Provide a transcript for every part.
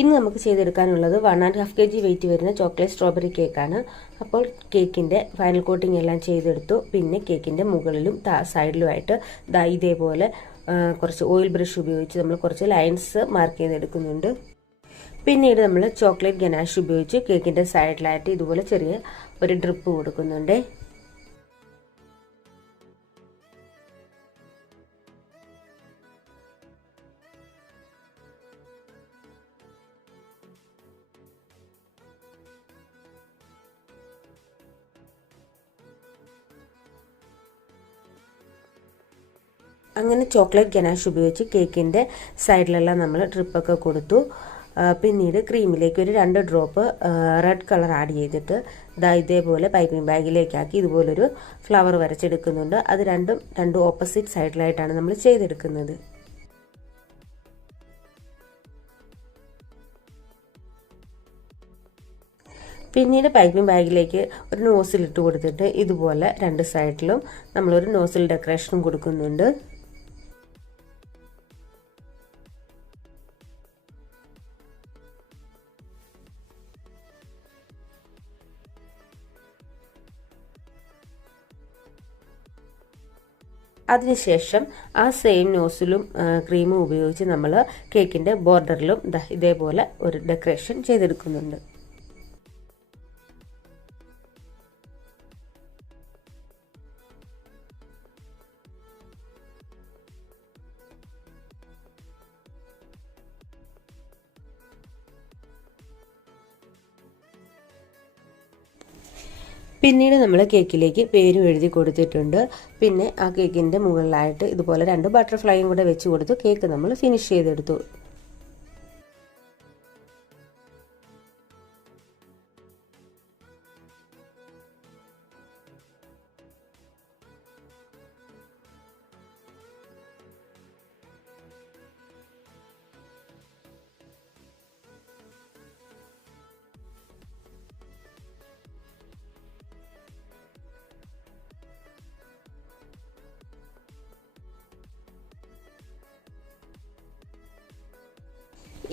ഇനി നമുക്ക് ചെയ്തെടുക്കാനുള്ളത് 1.5 kg wait വരുന്ന ചോക്ലേറ്റ് സ്ട്രോബെറി കേക്കാണ്. അപ്പോൾ കേക്കിൻ്റെ ഫൈനൽ കോട്ടിംഗ് എല്ലാം ചെയ്തെടുത്തു. പിന്നെ കേക്കിൻ്റെ മുകളിലും സൈഡിലുമായിട്ട് ഇതേപോലെ കുറച്ച് ഓയിൽ ബ്രഷ് ഉപയോഗിച്ച് നമ്മൾ കുറച്ച് ലൈൻസ് മാർക്ക് ചെയ്തെടുക്കുന്നുണ്ട്. പിന്നീട് നമ്മൾ ചോക്ലേറ്റ് ഗനാഷ് ഉപയോഗിച്ച് കേക്കിൻ്റെ സൈഡിലായിട്ട് ഇതുപോലെ ചെറിയ ഒരു ഡ്രിപ്പ് കൊടുക്കുന്നുണ്ട്. അങ്ങനെ ചോക്ലേറ്റ് ഗനാഷ് ഉപയോഗിച്ച് കേക്കിൻ്റെ സൈഡിലെല്ലാം നമ്മൾ ഡ്രിപ്പൊക്കെ കൊടുത്തു. പിന്നീട് ക്രീമിലേക്ക് ഒരു 2 ഡ്രോപ്പ് റെഡ് കളർ ആഡ് ചെയ്തിട്ട് ഇതേപോലെ പൈപ്പിംഗ് ബാഗിലേക്കാക്കി ഇതുപോലൊരു ഫ്ലവർ വരച്ചെടുക്കുന്നുണ്ട്. അത് രണ്ടും ഓപ്പോസിറ്റ് സൈഡിലായിട്ടാണ് നമ്മൾ ചെയ്തെടുക്കുന്നത്. പിന്നീട് പൈപ്പിംഗ് ബാഗിലേക്ക് ഒരു നോസിൽ ഇട്ട് കൊടുത്തിട്ട് ഇതുപോലെ 2 സൈഡിലും നമ്മളൊരു നോസിൽ ഡെക്കറേഷനും കൊടുക്കുന്നുണ്ട്. അതിനുശേഷം ആ സെയിം നോസിലും ക്രീമും ഉപയോഗിച്ച് നമ്മൾ കേക്കിൻ്റെ ബോർഡറിലും ഇതേപോലെ ഒരു ഡെക്കറേഷൻ ചെയ്തെടുക്കുന്നുണ്ട്. പിന്നീട് നമ്മൾ കേക്കിലേക്ക് പേരും എഴുതി കൊടുത്തിട്ടുണ്ട്. പിന്നെ ആ കേക്കിൻ്റെ മുകളിലായിട്ട് ഇതുപോലെ 2 ബട്ടർഫ്ലൈയും കൂടെ വെച്ച് കൊടുത്തു കേക്ക് നമ്മൾ ഫിനിഷ് ചെയ്തെടുത്തു.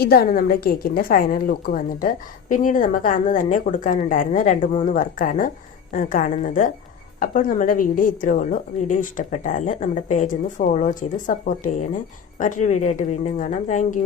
ഇതാണ് നമ്മുടെ കേക്കിൻ്റെ ഫൈനൽ ലുക്ക് വന്നിട്ട്. പിന്നീട് നമുക്ക് അന്ന് തന്നെ കൊടുക്കാനുണ്ടായിരുന്ന 2-3 വർക്കാണ് കാണുന്നത്. അപ്പോൾ നമ്മുടെ വീഡിയോ ഇത്രയേ ഉള്ളൂ. വീഡിയോ ഇഷ്ടപ്പെട്ടാൽ നമ്മുടെ പേജ് ഒന്ന് ഫോളോ ചെയ്ത് സപ്പോർട്ട് ചെയ്യണേ. മറ്റൊരു വീഡിയോ ആയിട്ട് വീണ്ടും കാണാം. താങ്ക്